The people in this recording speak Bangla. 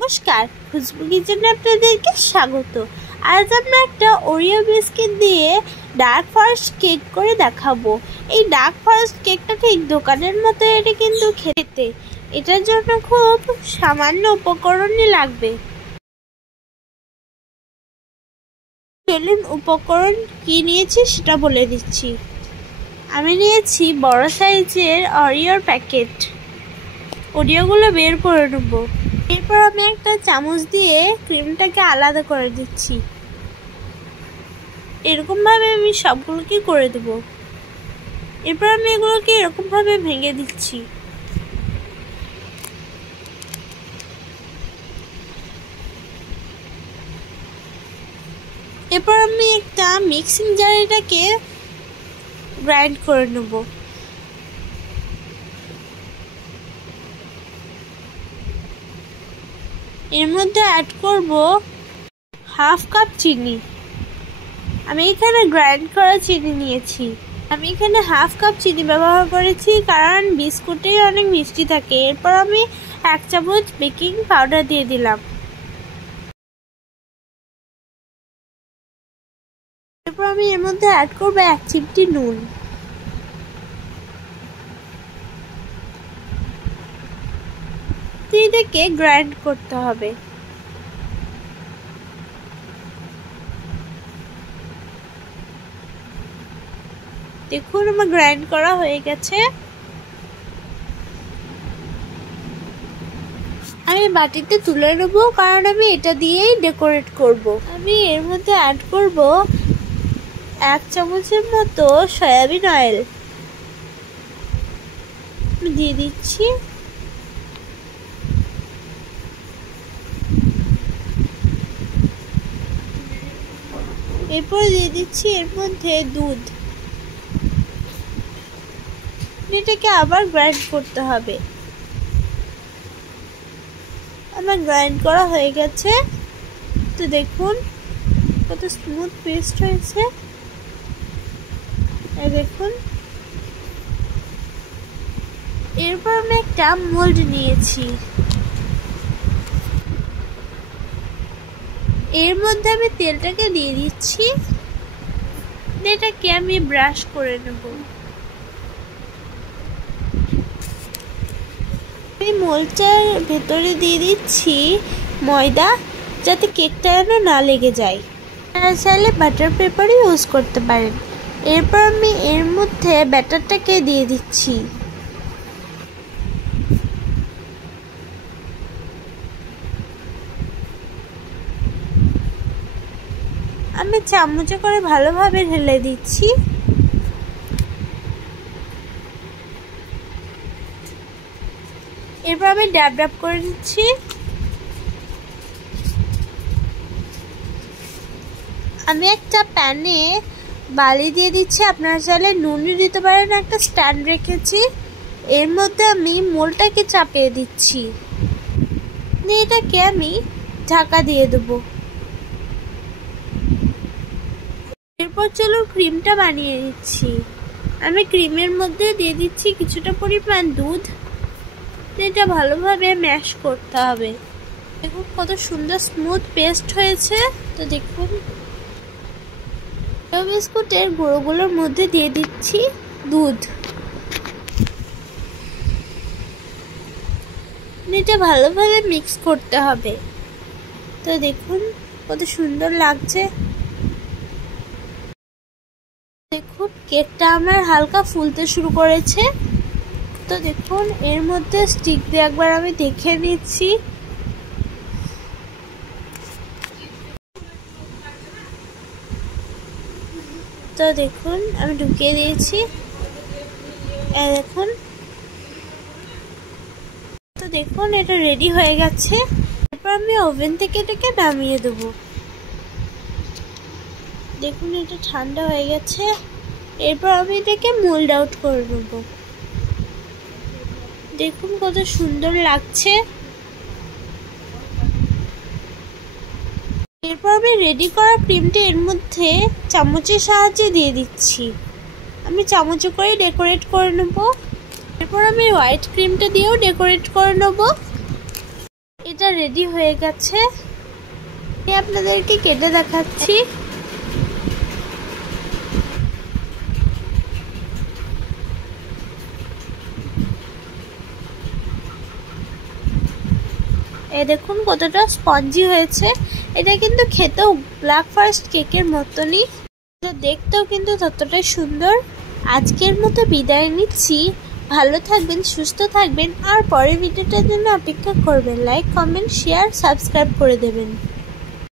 নমস্কার, খুশবু কিচেনে আপনাদেরকে স্বাগত। আজ আমরা একটা ওরিও বিস্কিট দিয়ে ডার্ক ফরেস্ট কেক করে দেখাবো। এই ডার্ক ফরেস্ট কেকটা ঠিক দোকানের মতো, এটা কিন্তু খেতে। এটার জন্য খুব সামান্য উপকরণই লাগবে। চলুন উপকরণ কি নিয়েছি সেটা বলে দিচ্ছি। আমি নিয়েছি বড় সাইজের ওরিওর প্যাকেট। ওরিওগুলো বের করে নেব। এরপর আমি একটা চামচ দিয়ে ক্রিমটাকে আলাদা করে দিচ্ছি। এরকমভাবে আমি সবগুলোকে করে দেব। এরপর আমি এগুলোকে এরকমভাবে ভেঙে দিচ্ছি। এরপর আমি একটা মিক্সিং জারে এটাকে গ্রাইন্ড করে নেব। এর মধ্যে অ্যাড করব হাফ কাপ চিনি। আমি এখানে গ্রাইন্ড করা চিনি নিয়েছি। আমি এখানে হাফ কাপ চিনি ব্যবহার করেছি, কারণ বিস্কুটে অনেক মিষ্টি থাকে। এরপর আমি 1 চামচ বেকিং পাউডার দিয়ে দিলাম। এরপর আমি এর মধ্যে অ্যাড করব 1 চিমটি নুন। এটাকে গ্রাইন্ড করতে হবে। দেখুন আমার গ্রাইন্ড করা হয়ে গেছে। আমি বাটিতে তুলে নেব, কারণ আমি এটা দিয়েই ডেকোরেট করব। আমি এর মধ্যে অ্যাড করব 1 চামচের মতো সয়াবিন অয়েল। দিয়ে দিচ্ছি। এরপর দিয়ে দিচ্ছি এর মধ্যে দুধ। এটাকে আবার গ্রাইন্ড করতে হবে। আমার গ্রাইন্ড করা হয়ে গেছে। তো দেখুন কত স্মুথ পেস্ট হয়েছে। দেখুন। এরপর আমি একটা মোল্ড নিয়েছি। এর মধ্যে আমি তেলটাকে দিয়ে দিচ্ছি। এটাকে আমি ব্রাশ করে নেব। এই মোল্ডটার ভেতরে দিয়ে দিচ্ছি ময়দা, যাতে কেকটা যেন না লেগে যায়। আপনারা চাইলে বাটার পেপারও ইউজ করতে পারেন। এরপর আমি এর মধ্যে ব্যাটারটাকে দিয়ে দিচ্ছি। আমি চামচে করে ভালোভাবে ঢেলে দিচ্ছি। এরপর আমি ড্যাব ড্যাব করে দিচ্ছি। আমি একটা প্যানে বালি দিয়ে দিচ্ছি। আপনারা চাইলে নুনও দিতে পারেন। একটা স্ট্যান্ড রেখেছি। এর মধ্যে আমি মোলটাকে চাপিয়ে দিচ্ছি। এটাকে আমি ঢাকা দিয়ে দেবো। এরপর চলো ক্রিমটা বানিয়ে নিচ্ছি। আমি ক্রিমের মধ্যে দিয়ে দিচ্ছি কিছুটা পরিমাণ দুধ। এটা ভালোভাবে ম্যাশ করতে হবে। দেখুন কত সুন্দর স্মুথ পেস্ট হয়েছে। তো দেখুন বিস্কুটের গুঁড়োগুলোর মধ্যে দিয়ে দিচ্ছি দুধ। এটা ভালোভাবে মিক্স করতে হবে। তো দেখুন কত সুন্দর লাগছে। দেখুন কেকটা আমার হালকা ফুলতে শুরু করেছে। তো দেখুন এর মধ্যে স্টিক দিয়ে একবার আমি দেখে নিচ্ছি। তো দেখুন আমি ঢুকিয়ে দিয়েছি। দেখুন। তো দেখুন এটা রেডি হয়ে গেছে। এরপর আমি ওভেন থেকে এটাকে নামিয়ে দেবো। দেখুন এটা ঠান্ডা হয়ে গেছে। এরপর আমি এটাকে মোল্ড আউট করে নেব। দেখুন কত সুন্দর লাগছে। এরপর আমি রেডি করা ক্রিমটা এর মধ্যে চামচের সাহায্যে দিয়ে দিচ্ছি। আমি চামচে করে ডেকোরেট করে নেব। এরপর আমি হোয়াইট ক্রিমটা দিয়েও ডেকোরেট করে নেব। এটা রেডি হয়ে গেছে, আপনাদেরকে কেটে দেখাচ্ছি। এই দেখুন কতটা স্পঞ্জি হয়েছে। এটা কিন্তু খেতেও ব্ল্যাক ফরেস্ট কেকের মতনই, দেখতেও কিন্তু ততটাই সুন্দর। আজকের মতো বিদায় নিচ্ছি। ভালো থাকবেন, সুস্থ থাকবেন, আর পরের ভিডিওটার জন্য অপেক্ষা করবেন। লাইক, কমেন্ট, শেয়ার, সাবস্ক্রাইব করে দেবেন।